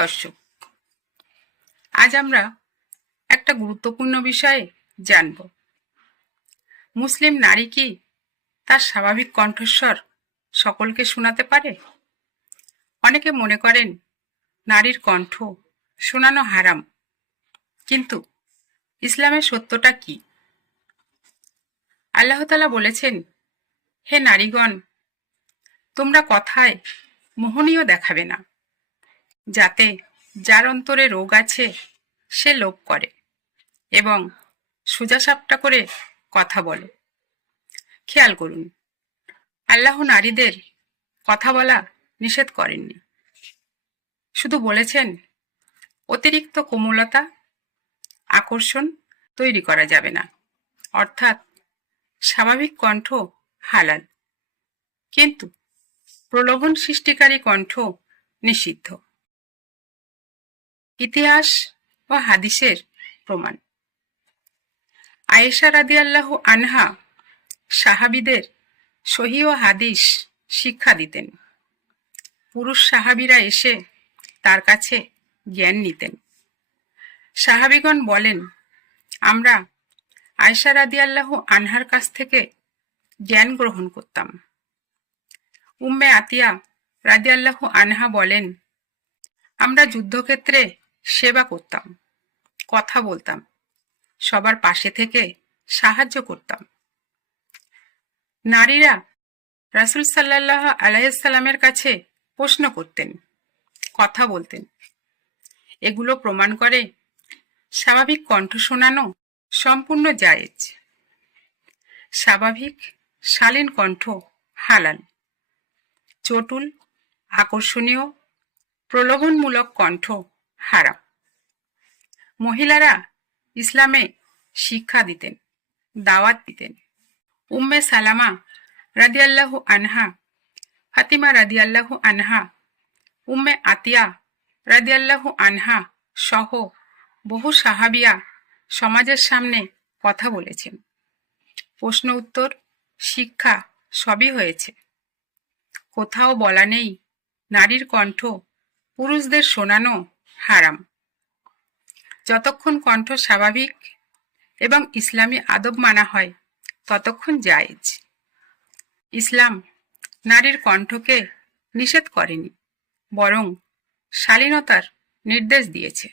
দর্শক, আজ আমরা একটা গুরুত্বপূর্ণ বিষয়ে জানব। মুসলিম নারী কি তার স্বাভাবিক কণ্ঠস্বর সকলকে শোনাতে পারে? অনেকে মনে করেন নারীর কণ্ঠ শোনানো হারাম, কিন্তু ইসলামের সত্যটা কি? আল্লাহ তাআলা বলেছেন, হে নারীগণ, তোমরা কথায় মোহনীয় দেখাবে না, যাতে যার অন্তরে রোগ আছে সে লোভ করে এবং সোজাসাপটা করে কথা বলে। খেয়াল করুন, আল্লাহ নারীদের কথা বলা নিষেধ করেননি, শুধু বলেছেন অতিরিক্ত কোমলতা, আকর্ষণ তৈরি করা যাবে না, অর্থাৎ স্বাভাবিক কণ্ঠ হালাল, কিন্তু প্রলোভন সৃষ্টিকারী কণ্ঠ নিষিদ্ধ। ইতিহাস ও হাদিসের প্রমাণ। আয়েশা রাদিয়াল্লাহু আনহা সাহাবীদের সহিহ হাদিস শিক্ষা দিতেন। পুরুষ সাহাবীরা এসে তার কাছে জ্ঞান নিতেন। সাহাবীগণ বলেন, আমরা আয়েশা রাদিয়াল্লাহু আনহার কাছ থেকে জ্ঞান গ্রহণ করতাম। উম্মে আতিয়া রাদিয়াল্লাহু আনহা বলেন, আমরা যুদ্ধক্ষেত্রে সেবা করতাম, কথা বলতাম, সবার পাশে থেকে সাহায্য করতাম। নারীরা রাসূল সাল্লাল্লাহু আলাইহি সাল্লামের কাছে প্রশ্ন করতেন, কথা বলতেন। এগুলো প্রমাণ করে স্বাভাবিক কণ্ঠ শোনানো সম্পূর্ণ জায়েজ। স্বাভাবিক শালীন কণ্ঠ হালাল। চটুল, আকর্ষণীয়, প্রলোভনমূলক কণ্ঠ হারাম। মহিলারা ইসলামে শিক্ষা দিতেন, দাওয়াত দিতেন। উম্মে সালামা রাদিয়াল্লাহু আনহা, ফাতিমা রাদিয়াল্লাহু আনহা, উম্মে আতিয়া রাদিয়াল্লাহু আনহা সহ বহু সাহাবিয়া সমাজের সামনে কথা বলেছেন। প্রশ্ন উত্তর, শিক্ষা সবই হয়েছে। কোথাও বলা নেই নারীর কণ্ঠ পুরুষদের শোনানো হারাম। যতক্ষণ কণ্ঠ স্বাভাবিক এবং ইসলামী আদব মানা হয় ততক্ষণ জায়েজ। ইসলাম নারীর কণ্ঠকে নিষেধ করেনি, বরং শালীনতার নির্দেশ দিয়েছে।